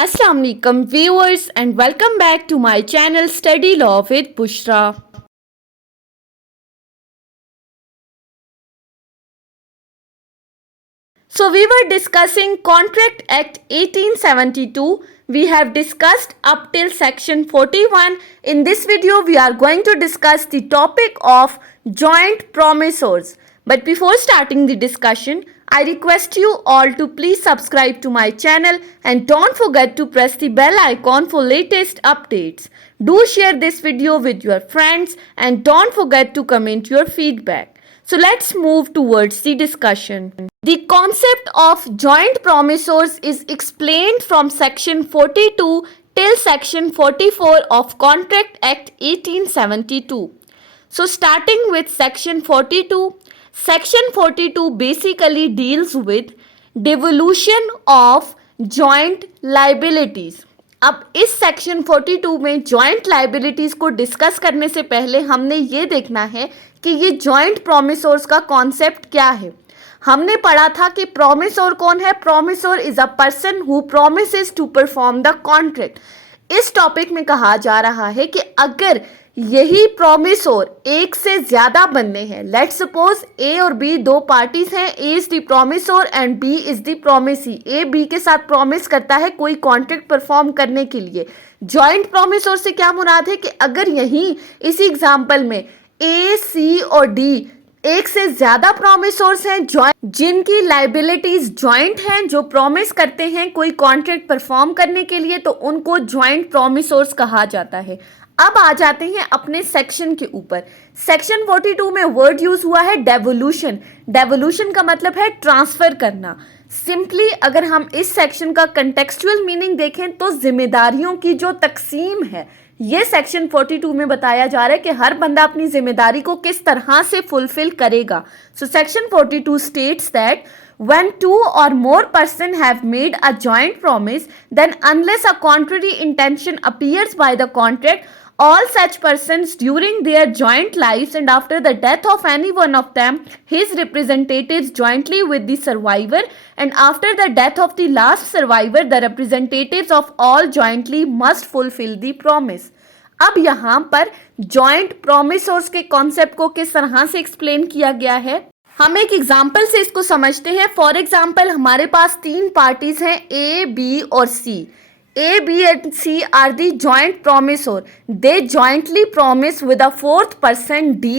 Assalamu alaikum viewers and welcome back to my channel Study Law with Bushra. So we were discussing Contract Act 1872. We have discussed up till section 41. In this video we are going to discuss the topic of joint promissors. But before starting the discussion, I request you all to please subscribe to my channel and don't forget to press the bell icon for latest updates. Do share this video with your friends and don't forget to comment your feedback. So let's move towards the discussion. The concept of joint promissors is explained from section 42 till section 44 of Contract Act 1872. So starting with section 42, section 42 basically deals with devolution of joint liabilities. अब इस section 42 में joint liabilities को discuss करने से पहले हमने ये देखना है कि ये जॉइंट प्रोमिसोर्स का कॉन्सेप्ट क्या है. हमने पढ़ा था कि प्रोमिसोर कौन है. Promisor is a person who promises to perform the contract. इस टॉपिक में कहा जा रहा है कि अगर यही प्रोमिसोर एक से ज्यादा बनने हैं, लेट्स सपोज ए और बी दो पार्टीज हैं, A is the promisor and B is the promisee. A B के साथ प्रॉमिस करता है कोई कॉन्ट्रैक्ट परफॉर्म करने के लिए. जॉइंट प्रोमिसोर से क्या मुराद है कि अगर यही इसी एग्जांपल में ए सी और डी एक से ज्यादा प्रोमिसोर्स हैं जिनकी लाइबिलिटीज जॉइंट हैं, जो प्रॉमिस करते हैं कोई कॉन्ट्रैक्ट परफॉर्म करने के लिए, तो उनको जॉइंट प्रोमिसोर्स कहा जाता है. अब आ जाते हैं अपने सेक्शन के ऊपर. सेक्शन 42 में वर्ड यूज हुआ है डेवोल्यूशन. डेवोल्यूशन का मतलब है ट्रांसफर करना. सिंपली अगर हम इस सेक्शन का कंटेक्चुअल मीनिंग देखें तो जिम्मेदारियों की जो तकसीम है, ये सेक्शन 42 में बताया जा रहा है कि हर बंदा अपनी जिम्मेदारी को किस तरह से फुलफिल करेगा. So section 42 states that when two or more persons have made a joint promise, then unless a contrary intention appears by the contract, all such persons during their joint lives and after the death of any one of them, his representatives jointly with the survivor, and after the death of the last survivor, the representatives of all jointly must fulfill the promise. अब यहाँ पर joint promisors के concept को किस तरह से explain किया गया है, हम एक एग्जाम्पल से इसको समझते हैं. फॉर एग्जाम्पल हमारे पास तीन पार्टीज हैं, ए बी और सी. A, B and C are the joint promisor. They jointly promise with a fourth person D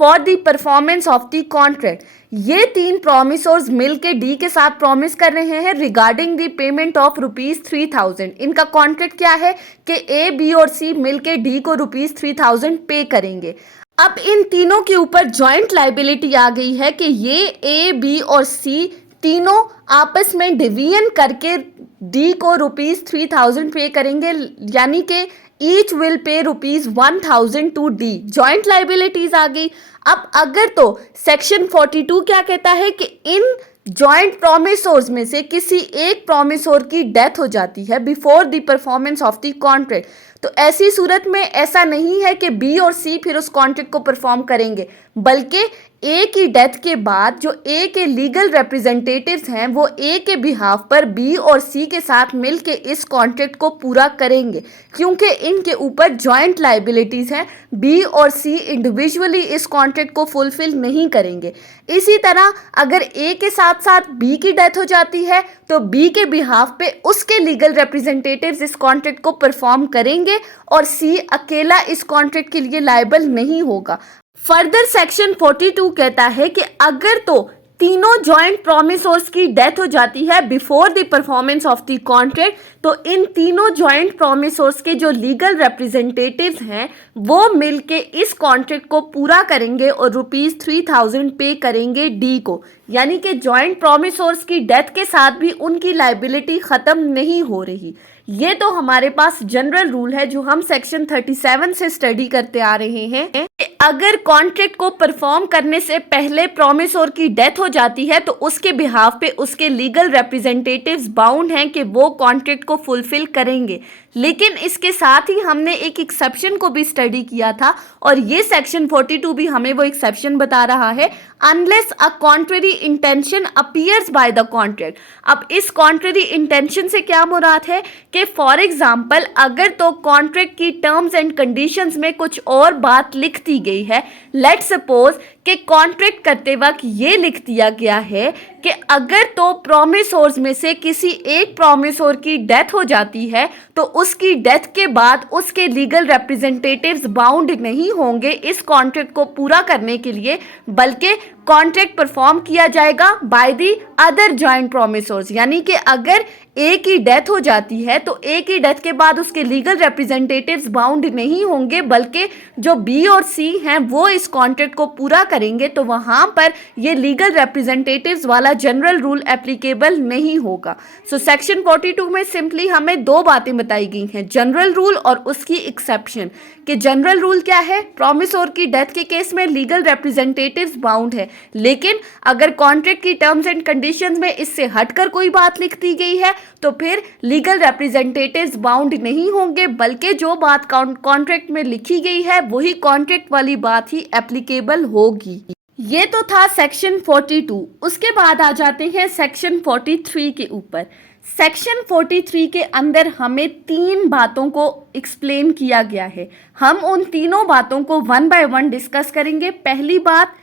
for the performance of the contract. ये तीन promisors मिलके D के साथ promise कर रहे हैं regarding the payment of ₹3000. इनका contract क्या है कि A, B और C मिलके D को ₹3000 पे करेंगे. अब इन तीनों के ऊपर जॉइंट लाइबिलिटी आ गई है कि ये ए बी और सी तीनों आपस में डिवीजन करके डी को ₹3000 पे करेंगे, यानी कि each will pay ₹1000 to D. Joint liabilities आ गई. अब अगर तो सेक्शन 42 क्या कहता है कि इन जॉइंट प्रोमिसोर्स में से किसी एक प्रोमिसोर की डेथ हो जाती है before the performance of the contract, तो ऐसी सूरत में ऐसा नहीं है कि बी और सी फिर उस कॉन्ट्रैक्ट को परफॉर्म करेंगे, बल्कि ए की डेथ के बाद जो ए के लीगल रिप्रेजेंटेटिव्स हैं वो ए के बिहाफ पर बी और सी के साथ मिलके इस कॉन्ट्रैक्ट को पूरा करेंगे, क्योंकि इनके ऊपर जॉइंट लाइबिलिटीज हैं. बी और सी इंडिविजुअली इस कॉन्ट्रैक्ट को फुलफिल नहीं करेंगे. इसी तरह अगर ए के साथ साथ बी की डेथ हो जाती है तो बी के बिहाफ पे उसके लीगल रिप्रेजेंटेटिव्स इस कॉन्ट्रैक्ट को परफॉर्म करेंगे और सी अकेला इस कॉन्ट्रैक्ट के लिए लायबल नहीं होगा. फर्दर सेक्शन 42 कहता है कि अगर तो तीनों जॉइंट प्रोमिसोर्स की डेथ हो जाती है before the performance of the contract, तो इन तीनों जॉइंट प्रोमिसोर्स के जो लीगल रिप्रेजेंटेटिव्स हैं वो मिलके इस कॉन्ट्रैक्ट को पूरा करेंगे और ₹3000 पे करेंगे डी को. यानी कि जॉइंट प्रोमिसोर्स की डेथ के साथ भी उनकी लाइबिलिटी ख़त्म नहीं हो रही. ये तो हमारे पास जनरल रूल है जो हम सेक्शन 37 से स्टडी करते आ रहे हैं. अगर कॉन्ट्रैक्ट को परफॉर्म करने से पहले प्रोमिसोर की डेथ हो जाती है तो उसके बिहाफ पे उसके लीगल रिप्रेजेंटेटिव्स बाउंड हैं कि वो कॉन्ट्रैक्ट को फुलफिल करेंगे. लेकिन इसके साथ ही हमने एक एक्सेप्शन को भी स्टडी किया था और ये सेक्शन 42 भी हमें वो एक्सेप्शन बता रहा है. Unless a contrary intention appears by the contract. अब इस कॉन्ट्ररी इंटेंशन से क्या मुराद है कि फॉर एग्जाम्पल अगर तो कॉन्ट्रैक्ट की टर्म्स एंड कंडीशंस में कुछ और बात लिख दी गई है, लेट्स सपोज कि कॉन्ट्रैक्ट करते वक्त ये लिख दिया गया है कि अगर तो प्रॉमिसोर्स में से किसी एक प्रॉमिसोर की डेथ हो जाती है तो उसकी डेथ के बाद उसके लीगल रिप्रेजेंटेटिव्स बाउंड नहीं होंगे इस कॉन्ट्रैक्ट को पूरा करने के लिए, बल्कि कॉन्ट्रैक्ट परफॉर्म किया जाएगा बाय दी अदर जॉइंट प्रॉमिसोर्स। यानी कि अगर ए की डेथ हो जाती है तो ए की डेथ के बाद उसके लीगल रिप्रेजेंटेटिव्स बाउंड नहीं होंगे, बल्कि जो बी और सी हैं वो इस कॉन्ट्रैक्ट को पूरा करेंगे, तो वहां पर ये लीगल रिप्रेजेंटेटिव्स वाला जनरल रूल एप्लीकेबल नहीं होगा। सो सेक्शन 42 में सिंपली हमें दो बातें बताई गई हैं, जनरल रूल और उसकी एक्सेप्शन। कि जनरल रूल क्या है, प्रॉमिसोर की डेथ के केस में लीगल रिप्रेजेंटेटिव्स बाउंड है, लेकिन अगर कॉन्ट्रैक्ट की टर्म्स एंड कंडीशंस में इससे हटकर कोई बात लिख दी गई है तो फिर लीगल रिप्रेजेंटेटिव्स बाउंड नहीं होंगे, बल्कि जो बात कॉन्ट्रैक्ट में लिखी गई है वही कॉन्ट्रैक्ट वाली बात ही एप्लीकेबल होगी। ये तो था सेक्शन 42। उसके बाद आ जाते हैं सेक्शन 43 के ऊपर। सेक्शन 43 के अंदर हमें तीन बातों को एक्सप्लेन किया गया है। हम उन तीनों बातों को वन बाय वन डिस्कस करेंगे। पहली बात,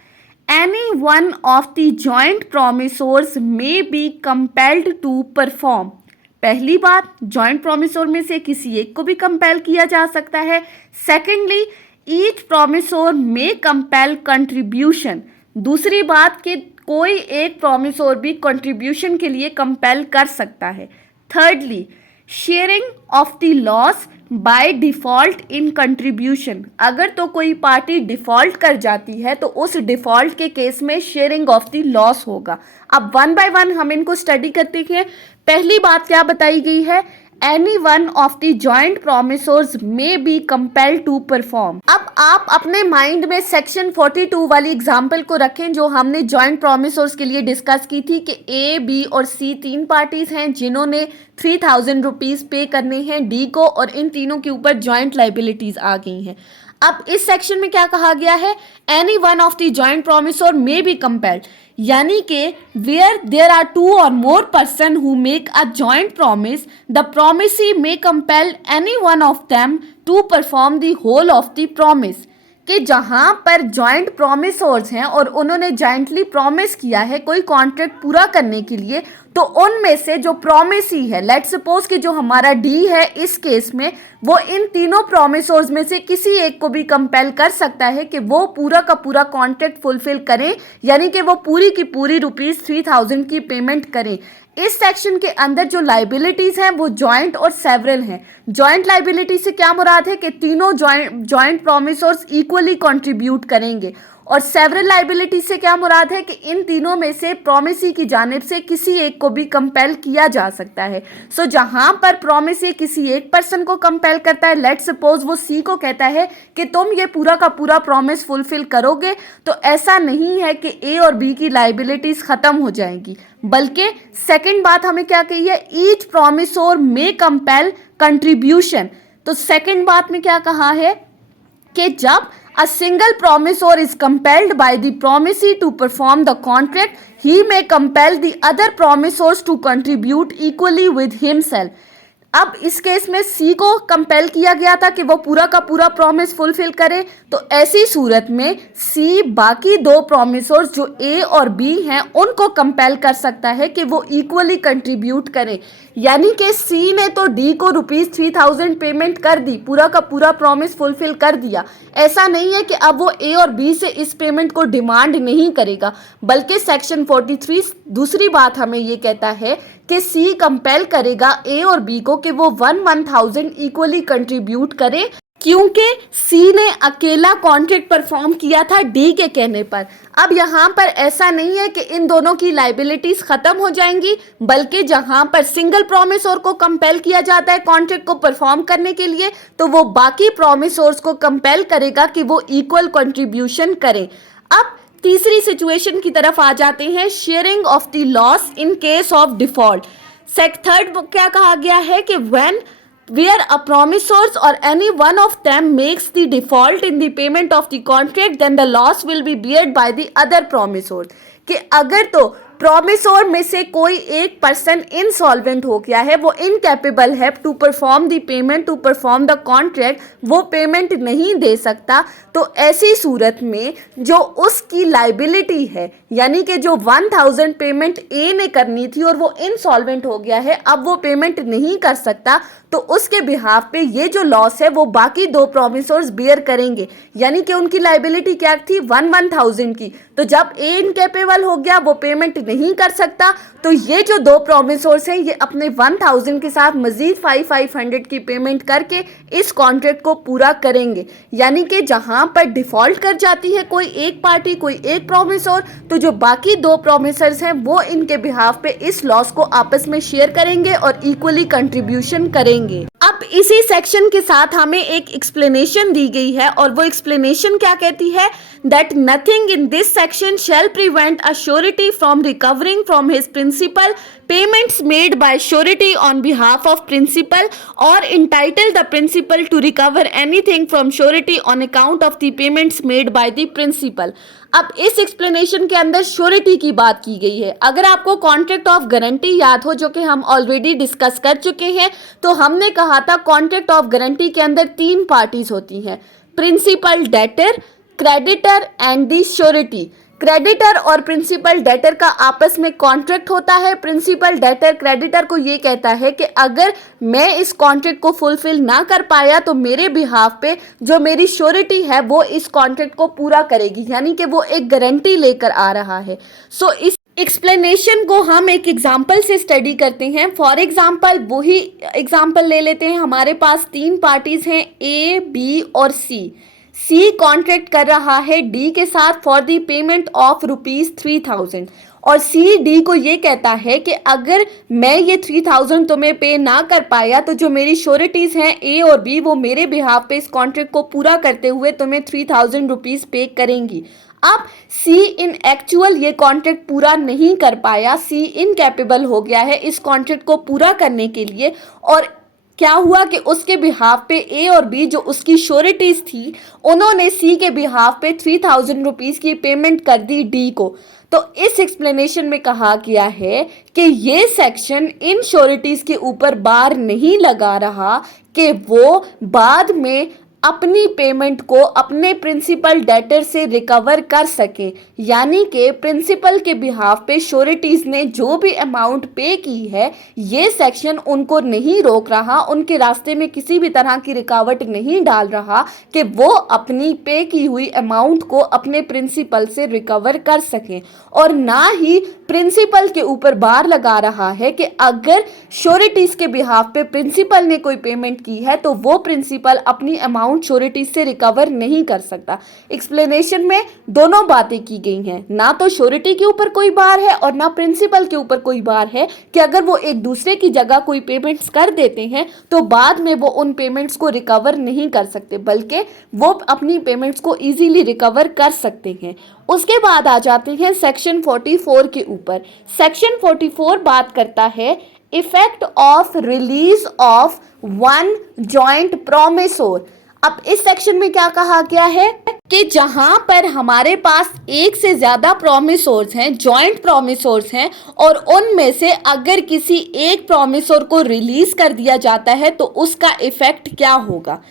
any one of the joint promisors may be compelled to perform. पहली बात, जॉइंट प्रॉमिसोर में से किसी एक को भी कंपेल किया जा सकता है। सेकेंडली, ईच प्रॉमिसोर मे कंपेल कंट्रीब्यूशन। दूसरी बात कि कोई एक प्रॉमिसोर भी कंट्रीब्यूशन के लिए कंपेल कर सकता है। Thirdly, sharing of the loss by default in contribution. अगर तो कोई पार्टी डिफॉल्ट कर जाती है तो उस डिफॉल्ट के केस में शेयरिंग ऑफ द लॉस होगा। अब वन बाय वन हम इनको स्टडी करते हैं। पहली बात क्या बताई गई है, any one of the joint promisors may be compelled to perform. अब आप अपने माइंड में सेक्शन 42 वाली एग्जाम्पल को रखें जो हमने जॉइंट प्रॉमिसोर्स के लिए डिस्कस की थी कि ए, बी और सी तीन पार्टीज हैं जिन्होंने 3000 रुपीज पे करने हैं डी को, और इन तीनों के ऊपर जॉइंट लाइबिलिटीज आ गई हैं। अब इस सेक्शन में क्या कहा गया है, any one of the joint promisor may be compelled, यानी कि where there are two or more person who make a joint promise, the promisee may compel any one of them to perform the whole of the promise. कि जहां पर joint प्रॉमिसोर्स हैं और उन्होंने jointly promise किया है कोई कॉन्ट्रैक्ट पूरा करने के लिए, तो उनमें से जो प्रॉमिसी है, लेट्स सपोज कि जो हमारा डी है इस केस में, वो इन तीनों प्रॉमिसोर्स में से किसी एक को भी कंपेल कर सकता है कि वो पूरा का पूरा कॉन्ट्रैक्ट फुलफिल करें, यानी कि वो पूरी की पूरी ₹3000 की पेमेंट करें। इस सेक्शन के अंदर जो लाइबिलिटीज हैं वो जॉइंट और सेवरल हैं। जॉइंट लाइबिलिटी से क्या मुराद है कि तीनों जॉइंट प्रॉमिसोर्स इक्वली कंट्रीब्यूट करेंगे, और सेवरल लाइबिलिटी से क्या मुराद है कि इन तीनों में से प्रॉमिसी की जानिब से किसी एक को भी कंपेल किया जा सकता है। सो जहां पर प्रॉमिसी किसी एक पर्सन को कंपेल करता है, लेट्स सपोज वो सी को कहता है कि तुम ये पूरा का पूरा प्रॉमिस फुलफिल करोगे, तो ऐसा नहीं है कि ए और बी की लाइबिलिटीज खत्म हो जाएंगी, बल्कि सेकंड बात हमें क्या कही है, ईच प्रॉमिसोर मे कंपेल कंट्रीब्यूशन। तो सेकंड बात में क्या कहा है कि जब a single promisor is compelled by the promisee to perform the contract, he may compel the other promisors to contribute equally with himself. अब इस केस में सी को कंपेल किया गया था कि वो पूरा का पूरा प्रॉमिस फुलफिल करे, तो ऐसी सूरत में सी बाकी दो प्रॉमिसर्स जो ए और बी हैं उनको कंपेल कर सकता है कि वो इक्वली कंट्रीब्यूट करें। यानी कि सी ने तो डी को ₹3000 पेमेंट कर दी, पूरा का पूरा प्रॉमिस फुलफिल कर दिया। ऐसा नहीं है कि अब वो ए और बी से इस पेमेंट को डिमांड नहीं करेगा, बल्कि सेक्शन 43 दूसरी बात हमें ये कहता है कि सी कंपेल करेगा ए और बी को कि वो 1000 इक्वली कंट्रीब्यूट करें, क्योंकि सी ने अकेला कॉन्ट्रैक्ट परफॉर्म किया था डी के कहने पर। अब यहाँ पर ऐसा नहीं है कि इन दोनों की लाइबिलिटीज खत्म हो जाएंगी, बल्कि जहाँ पर सिंगल प्रॉमिसोर को कंपेल किया जाता है कॉन्ट्रैक्ट को परफॉर्म करने के लिए, तो वो बाकी प्रॉमिसोर्स को कंपेल करेगा कि वो इक्वल कंट्रीब्यूशन करें। अब तीसरी सिचुएशन की तरफ आ जाते हैं, sharing of the loss in case of default. Third क्या कहा गया है कि when where a promisors or any one of them makes the default in the payment of the contract, then the loss will be borne by the other promisors. कि अगर तो प्रोमिसोर में से कोई एक पर्सन इंसॉल्वेंट हो गया है, वो इनकैपेबल है to perform the payment, to perform the contract, वो पेमेंट नहीं दे सकता, तो ऐसी सूरत में जो उसकी लाइबिलिटी है, यानी कि जो 1000 पेमेंट ए ने करनी थी और वो इंसॉल्वेंट हो गया है, अब वो पेमेंट नहीं कर सकता, तो उसके बिहाफ पे ये जो लॉस है वो बाकी दो प्रोमिसोर्स बियर करेंगे। यानी कि उनकी लाइबिलिटी क्या थी, 1000 की, तो जब ए इनकेपेबल हो गया, वो पेमेंट नहीं कर सकता, तो ये जो दो प्रोमिसोर्स हैं ये अपने 1000 के साथ मजीद 500 की पेमेंट करके इस कॉन्ट्रैक्ट को पूरा करेंगे। यानी कि जहां पर डिफॉल्ट कर जाती है कोई एक पार्टी, कोई एक प्रोमिसोर, तो जो बाकी दो प्रोमिसर्स हैं वो इनके बिहाफ पे इस लॉस को आपस में शेयर करेंगे और इक्वली कंट्रीब्यूशन करेंगे। अब इसी सेक्शन के साथ हमें एक एक्सप्लेनेशन दी गई है और वो एक्सप्लेनेशन क्या कहती है, that nothing in this section shall prevent a surety from recovering from his principal payments made by surety on behalf of principal or entitle the principal to recover anything from surety on account of the payments made by the principal। अब इस explanation के अंदर surety की बात की गई है। अगर आपको कॉन्ट्रैक्ट ऑफ गारंटी याद हो, जो कि हम ऑलरेडी डिस्कस कर चुके हैं, तो हमने कहा था कॉन्ट्रैक्ट ऑफ गारंटी के अंदर तीन पार्टीज होती हैं, principal, debtor, creditor and the surety. Creditor और प्रिंसिपल डेटर का आपस में कॉन्ट्रैक्ट होता है। प्रिंसिपल डेटर क्रेडिटर को ये कहता है कि अगर मैं इस कॉन्ट्रैक्ट को फुलफिल ना कर पाया तो मेरे बिहाफ पे जो मेरी श्योरिटी है वो इस कॉन्ट्रैक्ट को पूरा करेगी, यानी कि वो एक गारंटी लेकर आ रहा है। सो इस एक्सप्लेनेशन को हम एक एग्जाम्पल से स्टडी करते हैं। फॉर एग्जाम्पल वही एग्जाम्पल ले लेते हैं, हमारे पास तीन पार्टीज हैं, ए, बी और सी। सी कॉन्ट्रैक्ट कर रहा है डी के साथ फॉर द पेमेंट ऑफ ₹3000 और सी डी को ये कहता है कि अगर मैं ये 3000 तुम्हें पे ना कर पाया तो जो मेरी श्योरिटीज हैं ए और बी वो मेरे बिहाफ पे इस कॉन्ट्रैक्ट को पूरा करते हुए तुम्हें ₹3000 पे करेंगी। अब सी इन एक्चुअल ये कॉन्ट्रैक्ट पूरा नहीं कर पाया, सी इनकैपेबल हो गया है इस कॉन्ट्रैक्ट को पूरा करने के लिए, और क्या हुआ कि उसके बिहाफ पे ए और बी जो उसकी श्योरिटीज थी उन्होंने सी के बिहाफ पे ₹3000 की पेमेंट कर दी डी को। तो इस एक्सप्लेनेशन में कहा गया है कि ये सेक्शन इन श्योरिटीज के ऊपर बार नहीं लगा रहा कि वो बाद में अपनी पेमेंट को अपने प्रिंसिपल डेटर से रिकवर कर सके, यानी कि प्रिंसिपल के बिहाफ पे श्योरिटीज ने जो भी अमाउंट पे की है ये सेक्शन उनको नहीं रोक रहा, उनके रास्ते में किसी भी तरह की रुकावट नहीं डाल रहा कि वो अपनी पे की हुई अमाउंट को अपने प्रिंसिपल से रिकवर कर सकें, और ना ही प्रिंसिपल के ऊपर बार लगा रहा है कि अगर श्योरिटीज के बिहाफ पे प्रिंसिपल ने कोई पेमेंट की है तो वो प्रिंसिपल अपनी अमाउंट श्योरिटी से रिकवर नहीं कर सकता। एक्सप्लेनेशन में दोनों बातें की गई हैं, ना तो श्योरिटी के ऊपर कोई बार है और ना प्रिंसिपल के ऊपर कोई बार है कि अगर वो एक दूसरे की जगह कोई पेमेंट्स कर देते हैं तो बाद में वो उन पेमेंट्स को रिकवर नहीं कर सकते, बल्कि वो अपनी पेमेंट्स को इजीली रिकवर कर सकते हैं। उसके बाद आ जाते हैं सेक्शन 44 के ऊपर। सेक्शन 44 बात करता है effect of release of one joint promisor. अब इस सेक्शन में क्या कहा गया है कि जहां पर हमारे पास एक से ज्यादा प्रोमिसोर्स हैं, जॉइंट प्रोमिसोर्स हैं, और उनमें से अगर किसी एक प्रोमिसोर को रिलीज कर दिया जाता है तो उसका इफेक्ट क्या होगा।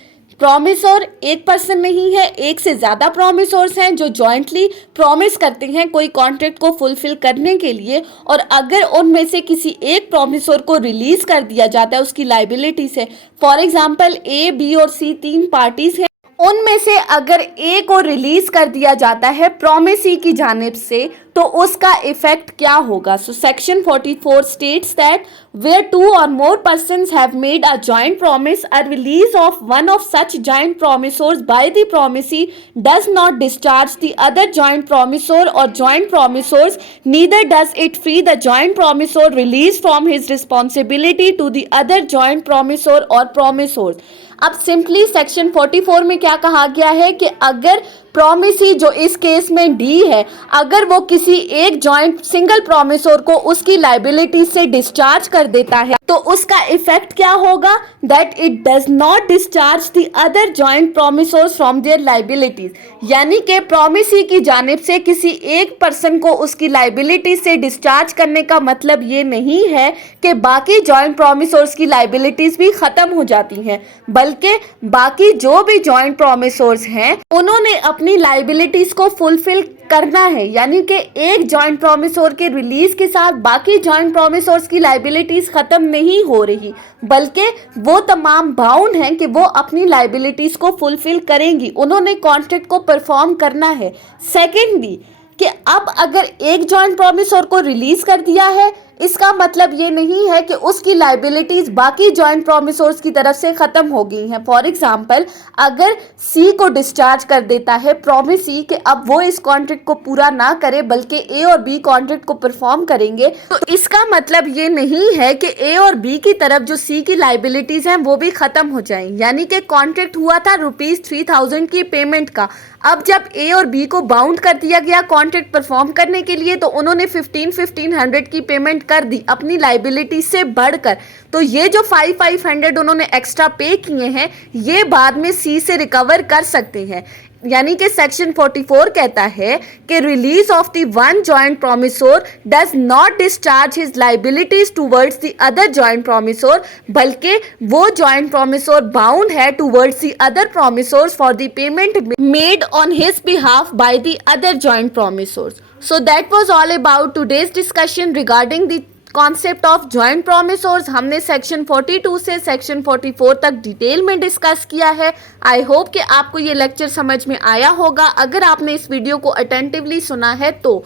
प्रोमिसोर एक पर्सन नहीं है, एक से ज़्यादा प्रोमिसोर्स हैं जो जॉइंटली प्रॉमिस करते हैं कोई कॉन्ट्रैक्ट को फुलफिल करने के लिए, और अगर उनमें से किसी एक प्रोमिसोर को रिलीज कर दिया जाता है उसकी लाइबिलिटी से, फॉर एग्जांपल ए, बी और सी तीन पार्टीज हैं, उनमें से अगर ए को रिलीज कर दिया जाता है प्रोमिसी की जानिब से तो उसका इफेक्ट क्या होगा। So section 44 states that where two or more persons have made a joint promise, a release of one of such joint promisors by the promisee does not discharge the other joint promisor or joint promisors, neither does it free the joint promisor release from his responsibility to the other joint promisor or promisors. अब simply section 44 में क्या कहा गया है कि अगर promisee जो इस केस में डी है, अगर वो किसी एक जॉइंट सिंगल प्रोमिसोर को उसकी लाइबिलिटी से डिस्चार्ज कर देता है तो उसका इफेक्ट क्या होगा, that it does not discharge the other joint promisors from their liabilities. यानी कि प्रोमिसी की जानिब से किसी एक पर्सन को उसकी लाइबिलिटी से डिस्चार्ज करने का मतलब ये नहीं है कि बाकी जॉइंट प्रोमिसोर्स की लाइबिलिटीज भी खत्म हो जाती हैं, बल्कि बाकी जो भी जॉइंट प्रोमिसोर्स हैं उन्होंने अपनी लाइबिलिटीज को फुलफिल करना है। यानी कि एक जॉइंट प्रोमिसोर के रिलीज के साथ बाकी जॉइंट प्रोमिसोर्स की लाइबिलिटीज खत्म नहीं हो रही, बल्कि वो तमाम बाउंड हैं कि वो अपनी लाइबिलिटीज को फुलफिल करेंगी, उन्होंने कॉन्ट्रैक्ट को परफॉर्म करना है। सेकेंडली कि अब अगर एक जॉइंट प्रोमिसोर को रिलीज कर दिया है, इसका मतलब ये नहीं है कि उसकी लाइबिलिटीज बाकी जॉइंट प्रोमिसोर्स की तरफ से खत्म हो गई हैं। फॉर एग्जांपल, अगर सी को डिस्चार्ज कर देता है प्रोमिसी कि अब वो इस कॉन्ट्रैक्ट को पूरा ना करे बल्कि ए और बी कॉन्ट्रैक्ट को परफॉर्म करेंगे, तो इसका मतलब ये नहीं है कि ए और बी की तरफ जो सी की लाइबिलिटीज हैं वो भी खत्म हो जाएं। यानी कि कॉन्ट्रैक्ट हुआ था ₹3000 की पेमेंट का, अब जब ए और बी को बाउंड कर दिया गया कॉन्ट्रैक्ट परफॉर्म करने के लिए तो उन्होंने 1500 की पेमेंट कर दी अपनी लाइबिलिटी से बढ़कर। तो ये जो 500 उन्होंने एक्स्ट्रा पे किए हैं ये बाद में सी से रिकवर कर सकते हैं। यानी कि सेक्शन 44 कहता है कि release of the one joint promisor does not discharge his liabilities towards the other joint promisor, बल्कि वो जॉइंट प्रोमिसोर बाउंड है towards the other promisors for the payment made on his behalf by the other joint promisors. So that was all about today's discussion regarding the concept of joint promisors. हमने section 42 से section 44 तक detail में discuss किया है। I hope कि आपको ये lecture समझ में आया होगा अगर आपने इस वीडियो को अटेंटिवली सुना है तो।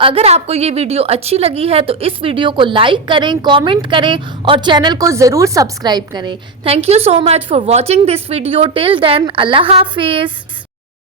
अगर आपको ये वीडियो अच्छी लगी है तो इस वीडियो को लाइक करें, कमेंट करें और चैनल को ज़रूर सब्सक्राइब करें। Thank you so much for watching this video. Till then, अल्लाह हाफिज़।